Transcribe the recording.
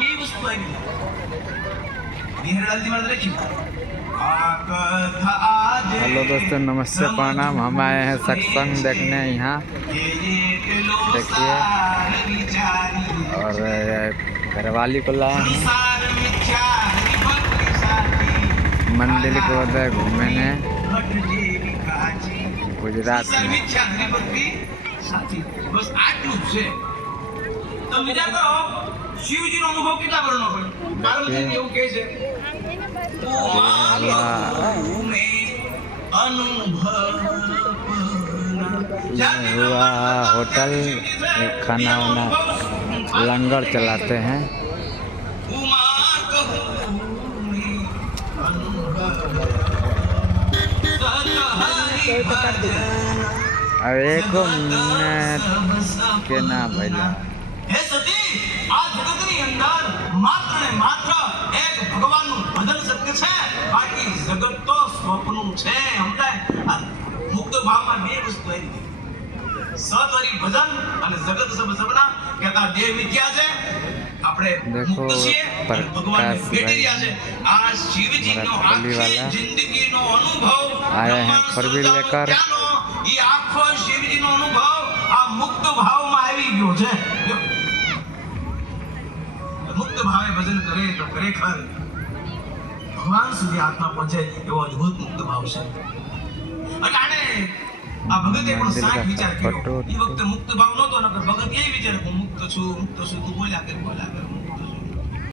ये वस्तु आई निहरलाल जी महाराज की हेलो दोस्तों, नमस्ते, प्रणाम। हम आए हैं सत्संग देखने यहाँ, देखिए। और घरवाली को लाए हैं मंदिर को उधर घूमने गुजरात में। बस आटलू छे तो विचार करो शिवजी नो अनुभव कितना करनो पड़े। पार्वती ने એવું કહે છે हुआ होटल खाना वाना लंगर चलाते हैं। और एक मिनट के ना भैया हे सती आ जगत ની અંદર માત્ર ને માત્ર એક ભગવાનનું ભજન શક્ય છે, બાકી જગત તો સ્વપ્નનું છે। સમજાય? મુક્ત ભાવમાં બે વસ્તુ આવી ગઈ, સતરી ભજન અને જગત સબ સપના કહેતા બે મિથ્યા છે। આપણે મુક્ત છીએ અને ભગવાનને ભેટી રહ્યા છે। આ શિવજીનો આખી જિંદગીનો અનુભવ आए हैं फोर व्हील लेकर। ये आखो शिवजीનો અનુભવ આ મુક્ત ભાવમાં આવી ગયો છે। मुक्त भावे भजन करे तो खरेखर भगवान સુધી આત્મા પહોંચે એવો અદ્ભુત મુક્ત ભાવ છે। અને આ ભગતે પણ સાચ વિચાર કર્યો। એ વખતે મુક્ત ભાવ નહોતો, નકર ભગત એ વિચાર કે મુક્ત છું તું બોલ્યા કર